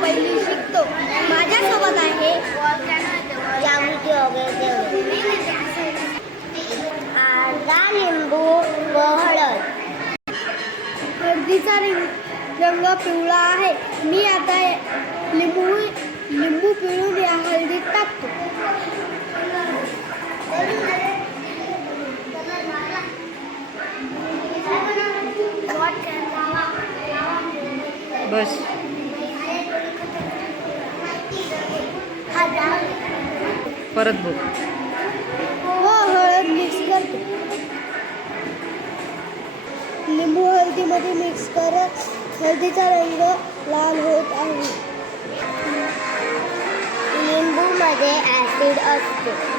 पहिली शिकतो. माझ्यासोबत आहे अर्धा लिंबू व हळद. हळदीचा रंग पिवळा आहे. मी आता लिंबू पिळून या हळदीत टाकतो. बस परत बोल. हो, हळद मिक्स करतो. लिंबू हळदीमध्ये मिक्स करत हळदीचा रंग लाल होत आहे. लिंबूमध्ये ॲसिड असते.